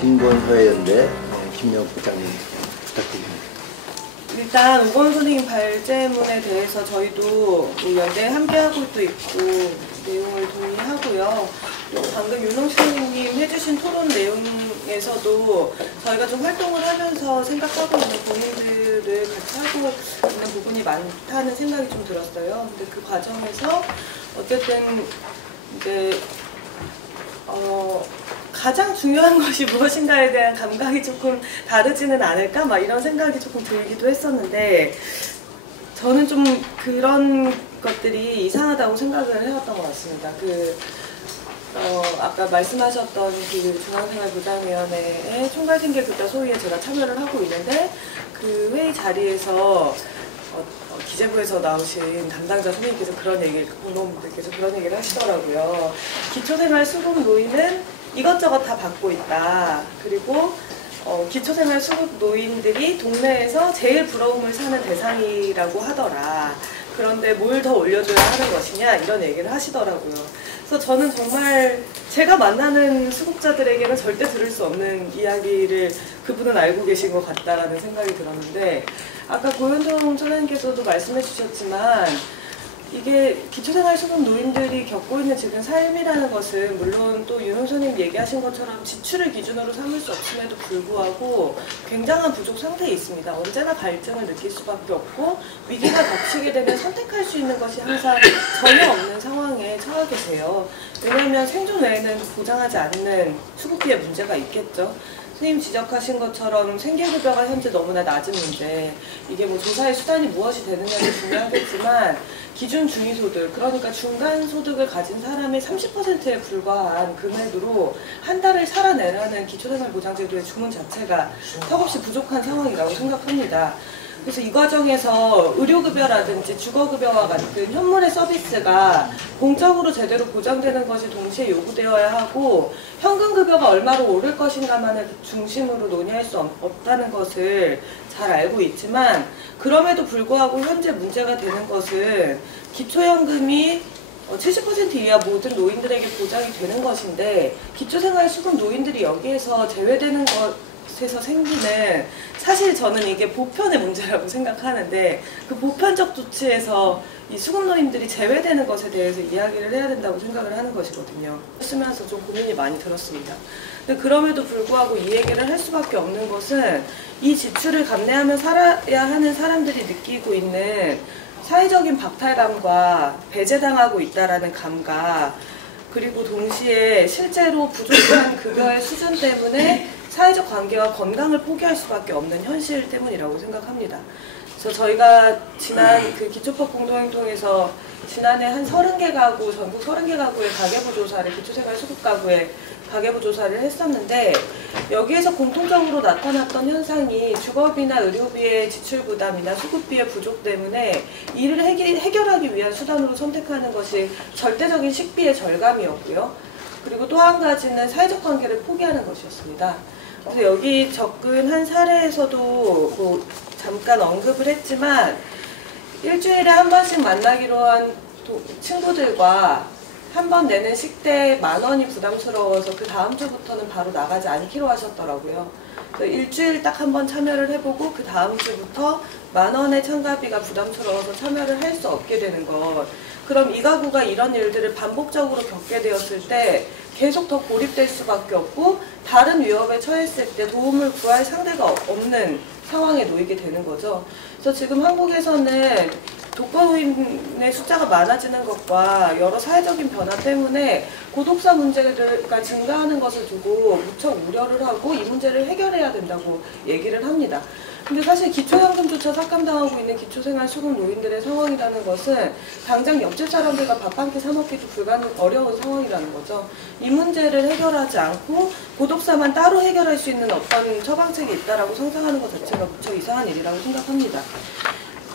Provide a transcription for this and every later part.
빈곤사회연대 김명옥 부장님 부탁드립니다. 일단 우건 선생님 발제문에 대해서 저희도 연대에 함께하고 있고 내용을 동의하고요. 방금 윤홍식 선생님 해주신 토론 내용에서도 저희가 좀 활동을 하면서 생각하고 있는 고민들을 같이 하고 있는 부분이 많다는 생각이 좀 들었어요. 근데 그 과정에서 어쨌든 이제 가장 중요한 것이 무엇인가에 대한 감각이 조금 다르지는 않을까? 막 이런 생각이 조금 들기도 했었는데 저는 좀 그런 것들이 이상하다고 생각을 해왔던 것 같습니다. 아까 말씀하셨던 그 중앙생활보장위원회의 총괄생계급여 소위에 제가 참여를 하고 있는데 그 회의 자리에서 기재부에서 나오신 담당자 선생님께서 공무원분들께서 그런 얘기를 하시더라고요. 기초생활수급 노인은 이것저것 다 받고 있다. 그리고 기초생활수급 노인들이 동네에서 제일 부러움을 사는 대상이라고 하더라. 그런데 뭘 더 올려줘야 하는 것이냐 이런 얘기를 하시더라고요. 그래서 저는 정말 제가 만나는 수급자들에게는 절대 들을 수 없는 이야기를 그분은 알고 계신 것 같다라는 생각이 들었는데 아까 고현정 소장님께서도 말씀해 주셨지만 이게 기초생활수급 노인들이 겪고 있는 지금 삶이라는 것은 물론 또 윤홍선님 얘기하신 것처럼 지출을 기준으로 삼을 수 없음에도 불구하고 굉장한 부족 상태에 있습니다. 언제나 갈증을 느낄 수밖에 없고 위기가 닥치게 되면 선택할 수 있는 것이 항상 전혀 없는 상황에 처해 계세요. 왜냐하면 생존 외에는 보장하지 않는 수급비의 문제가 있겠죠. 선생님 지적하신 것처럼 생계급여가 현재 너무나 낮은 문제, 이게 뭐 조사의 수단이 무엇이 되느냐도 중요하겠지만 기준 중위소득, 그러니까 중간소득을 가진 사람의 30%에 불과한 금액으로 한 달을 살아내라는 기초생활보장제도의 주문 자체가 턱없이 부족한 상황이라고 생각합니다. 그래서 이 과정에서 의료급여라든지 주거급여와 같은 현물의 서비스가 공적으로 제대로 보장되는 것이 동시에 요구되어야 하고 현금급여가 얼마로 오를 것인가만을 중심으로 논의할 수 없다는 것을 잘 알고 있지만 그럼에도 불구하고 현재 문제가 되는 것은 기초연금이 70% 이하 모든 노인들에게 보장이 되는 것인데 기초생활수급 노인들이 여기에서 제외되는 것에서 생기는 사실 저는 이게 보편의 문제라고 생각하는데 그 보편적 조치에서 이 수급노인들이 제외되는 것에 대해서 이야기를 해야 된다고 생각을 하는 것이거든요. 쓰면서 좀 고민이 많이 들었습니다. 근데 그럼에도 불구하고 이 얘기를 할 수밖에 없는 것은 이 지출을 감내하며 살아야 하는 사람들이 느끼고 있는 사회적인 박탈감과 배제당하고 있다라는 감각, 그리고 동시에 실제로 부족한 급여의 수준 때문에 사회적 관계와 건강을 포기할 수밖에 없는 현실 때문이라고 생각합니다. 그래서 저희가 지난 그 기초법 공동행동에서 지난해 한 30개 가구, 전국 30개 가구의 가계부 조사를, 기초생활 수급 가구의 가계부 조사를 했었는데 여기에서 공통적으로 나타났던 현상이 주거비나 의료비의 지출 부담이나 수급비의 부족 때문에 이를 해결하기 위한 수단으로 선택하는 것이 절대적인 식비의 절감이었고요. 그리고 또 한 가지는 사회적 관계를 포기하는 것이었습니다. 그래서 여기 접근한 사례에서도 뭐 잠깐 언급을 했지만 일주일에 한 번씩 만나기로 한 친구들과 한 번 내는 식대 10,000원이 부담스러워서 그 다음 주부터는 바로 나가지 않기로 하셨더라고요. 일주일 딱 한 번 참여를 해보고 그 다음 주부터 10,000원의 참가비가 부담스러워서 참여를 할 수 없게 되는 것. 그럼 이 가구가 이런 일들을 반복적으로 겪게 되었을 때 계속 더 고립될 수밖에 없고 다른 위협에 처했을 때 도움을 구할 상대가 없는 상황에 놓이게 되는 거죠. 그래서 지금 한국에서는 독거노인의 숫자가 많아지는 것과 여러 사회적인 변화 때문에 고독사 문제가 증가하는 것을 두고 무척 우려를 하고 이 문제를 해결해야 된다고 얘기를 합니다. 근데 사실 기초연금조차 삭감당하고 있는 기초생활수급 노인들의 상황이라는 것은 당장 옆집 사람들과 밥 한 끼 사 먹기도 어려운 상황이라는 거죠. 이 문제를 해결하지 않고 고독사만 따로 해결할 수 있는 어떤 처방책이 있다라고 상상하는 것 자체가 무척 이상한 일이라고 생각합니다.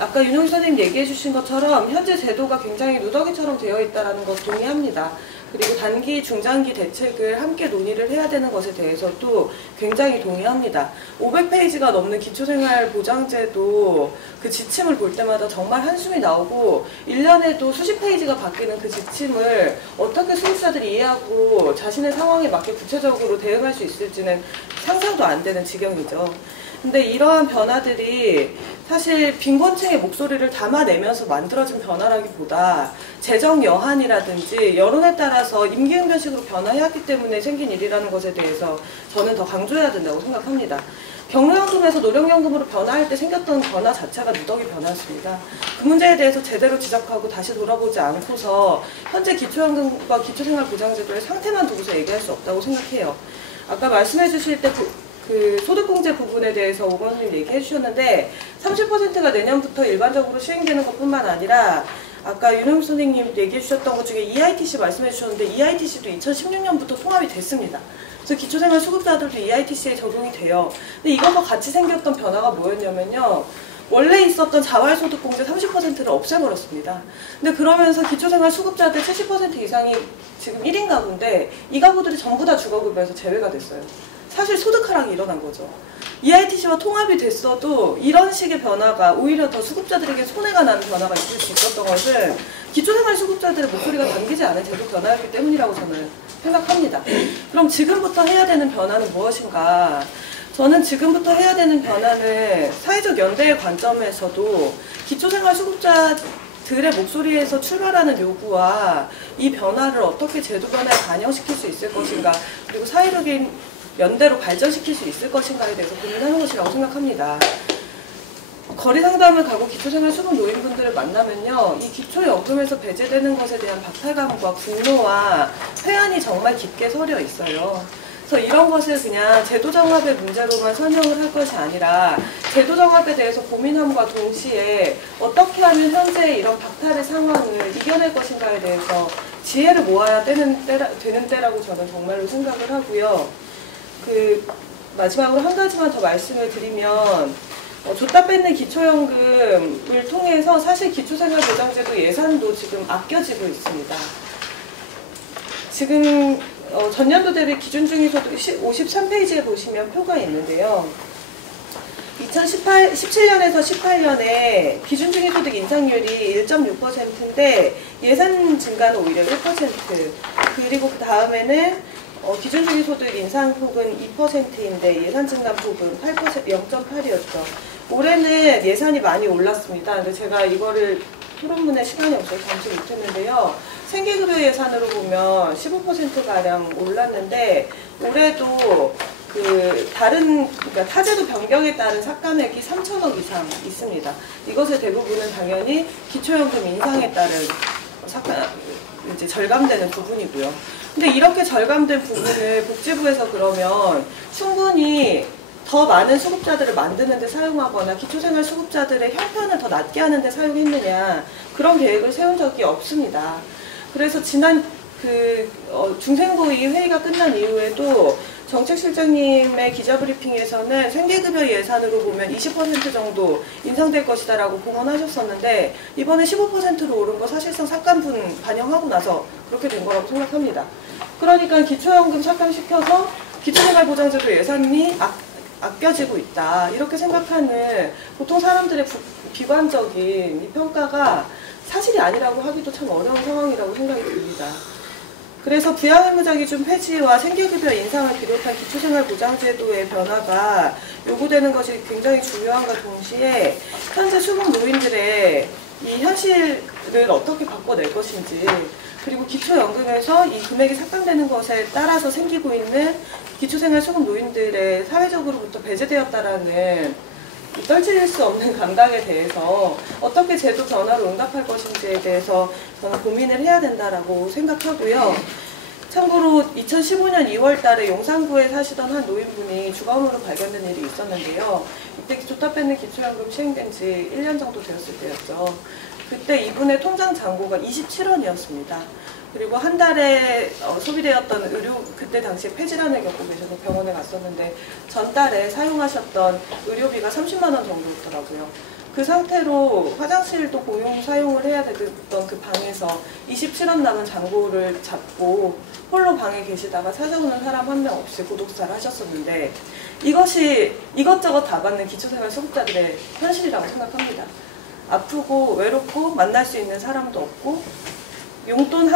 아까 윤영희 선생님 얘기해 주신 것처럼 현재 제도가 굉장히 누더기처럼 되어 있다는 것 동의합니다. 그리고 단기, 중장기 대책을 함께 논의를 해야 되는 것에 대해서도 굉장히 동의합니다. 500페이지가 넘는 기초생활보장제도 그 지침을 볼 때마다 정말 한숨이 나오고 1년에도 수십 페이지가 바뀌는 그 지침을 어떻게 수급자들이 이해하고 자신의 상황에 맞게 구체적으로 대응할 수 있을지는 상상도 안 되는 지경이죠. 근데 이러한 변화들이 사실 빈곤층의 목소리를 담아내면서 만들어진 변화라기보다 재정 여한이라든지 여론에 따라서 임기응변식으로 변화해왔기 때문에 생긴 일이라는 것에 대해서 저는 더 강조해야 된다고 생각합니다. 경로연금에서 노령연금으로 변화할 때 생겼던 변화 자체가 누더기 변화였습니다. 그 문제에 대해서 제대로 지적하고 다시 돌아보지 않고서 현재 기초연금과 기초생활보장제도의 상태만 두고서 얘기할 수 없다고 생각해요. 아까 말씀해 주실 때 그 소득공제 부분에 대해서 오건 선생님 얘기해 주셨는데 30%가 내년부터 일반적으로 시행되는 것뿐만 아니라 아까 윤영희 선생님 얘기해 주셨던 것 중에 EITC 말씀해 주셨는데 EITC도 2016년부터 통합이 됐습니다. 그래서 기초생활 수급자들도 EITC에 적용이 돼요. 근데 이것과 같이 생겼던 변화가 뭐였냐면요. 원래 있었던 자활소득공제 30%를 없애버렸습니다. 근데 그러면서 기초생활 수급자들 70% 이상이 지금 1인 가구인데 이 가구들이 전부 다 주거급여에서 제외가 됐어요. 사실 소득 하락이 일어난 거죠. EITC와 통합이 됐어도 이런 식의 변화가 오히려 더 수급자들에게 손해가 나는 변화가 있을 수 있었던 것은 기초생활 수급자들의 목소리가 담기지 않은 제도 변화였기 때문이라고 저는 생각합니다. 그럼 지금부터 해야 되는 변화는 무엇인가? 저는 지금부터 해야 되는 변화는 사회적 연대의 관점에서도 기초생활 수급자들의 목소리에서 출발하는 요구와 이 변화를 어떻게 제도 변화에 반영시킬 수 있을 것인가, 그리고 사회적인 연대로 발전시킬 수 있을 것인가에 대해서 고민하는 것이라고 생각합니다. 거리 상담을 가고 기초생활 수급 노인분들을 만나면요, 이 기초연금에서 배제되는 것에 대한 박탈감과 분노와 회한이 정말 깊게 서려 있어요. 그래서 이런 것을 그냥 제도정합의 문제로만 설명을 할 것이 아니라 제도정합에 대해서 고민함과 동시에 어떻게 하면 현재 이런 박탈의 상황을 이겨낼 것인가에 대해서 지혜를 모아야 되는 때라고 저는 정말로 생각을 하고요. 마지막으로 한 가지만 더 말씀을 드리면, 줬다 뺏는 기초연금을 통해서 사실 기초생활보장제도 예산도 지금 아껴지고 있습니다. 지금 전년도 대비 기준중위소득 53페이지에 보시면 표가 있는데요. 2017년에서 18년에 기준중위소득 인상률이 1.6%인데 예산 증가는 오히려 1%, 그리고 그 다음에는 기준중위소득 인상폭은 2%인데 예산 증가폭은 0.8이었죠. 올해는 예산이 많이 올랐습니다. 근데 제가 이거를 토론문에 시간이 없어서 잠시 못했는데요. 생계급여 예산으로 보면 15%가량 올랐는데 올해도 그러니까 타제도 변경에 따른 삭감액이 3천억 이상 있습니다. 이것의 대부분은 당연히 기초연금 인상에 따른 이제 절감되는 부분이고요. 근데 이렇게 절감된 부분을 복지부에서 그러면 충분히 더 많은 수급자들을 만드는 데 사용하거나 기초생활 수급자들의 형편을 더 낮게 하는 데 사용했느냐, 그런 계획을 세운 적이 없습니다. 그래서 지난 중생부위 회의가 끝난 이후에도 정책실장님의 기자브리핑에서는 생계급여 예산으로 보면 20% 정도 인상될 것이다라고 공언하셨었는데 이번에 15%로 오른 거 사실상 삭감분 반영하고 나서 그렇게 된 거라고 생각합니다. 그러니까 기초연금 삭감시켜서 기초생활보장제도 예산이 아껴지고 있다, 이렇게 생각하는 보통 사람들의 비관적인 이 평가가 사실이 아니라고 하기도 참 어려운 상황이라고 생각이 듭니다. 그래서 부양의무자기준 폐지와 생계급여 인상을 비롯한 기초생활보장제도의 변화가 요구되는 것이 굉장히 중요한과 동시에 현재 수급 노인들의 이 현실을 어떻게 바꿔낼 것인지, 그리고 기초연금에서 이 금액이 삭감되는 것에 따라서 생기고 있는 기초생활 수급 노인들의 사회적으로부터 배제되었다라는 떨칠 수 없는 감각에 대해서 어떻게 제도 변화로 응답할 것인지에 대해서 저는 고민을 해야 된다라고 생각하고요. 참고로 2015년 2월 달에 용산구에 사시던 한 노인분이 주검으로 발견된 일이 있었는데요. 이때 줬다 뺏는 기초연금 시행된 지 1년 정도 되었을 때였죠. 그때 이분의 통장 잔고가 27원이었습니다. 그리고 한 달에 소비되었던 의료, 그때 당시에 폐질환을 겪고 계셔서 병원에 갔었는데 전달에 사용하셨던 의료비가 30만 원 정도였더라고요. 그 상태로 화장실도 공용 사용을 해야 되던 그 방에서 27원 남은 잔고를 잡고 홀로 방에 계시다가 찾아오는 사람 한 명 없이 고독사를 하셨었는데, 이것이 이것저것 다 받는 기초생활 수급자들의 현실이라고 생각합니다. 아프고 외롭고 만날 수 있는 사람도 없고 용돈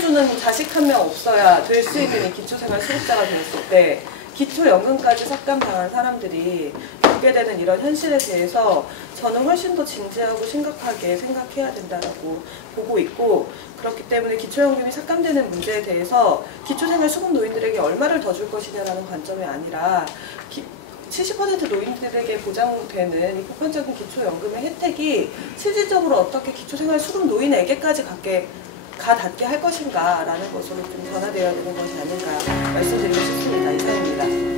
주는 자식 한 명 없어야 될 수 있는 이 기초생활 수급자가 되었을 때 기초연금까지 삭감당한 사람들이 겪게 되는 이런 현실에 대해서 저는 훨씬 더 진지하고 심각하게 생각해야 된다고 보고 있고, 그렇기 때문에 기초연금이 삭감되는 문제에 대해서 기초생활 수급 노인들에게 얼마를 더 줄 것이냐라는 관점이 아니라 70% 노인들에게 보장되는 이 보편적인 기초연금의 혜택이 실질적으로 어떻게 기초생활 수급 노인에게까지 닿게 할 것인가 라는 것으로 좀 변화되어야 되는 것이 아닌가 말씀드리고 싶습니다. 이상입니다.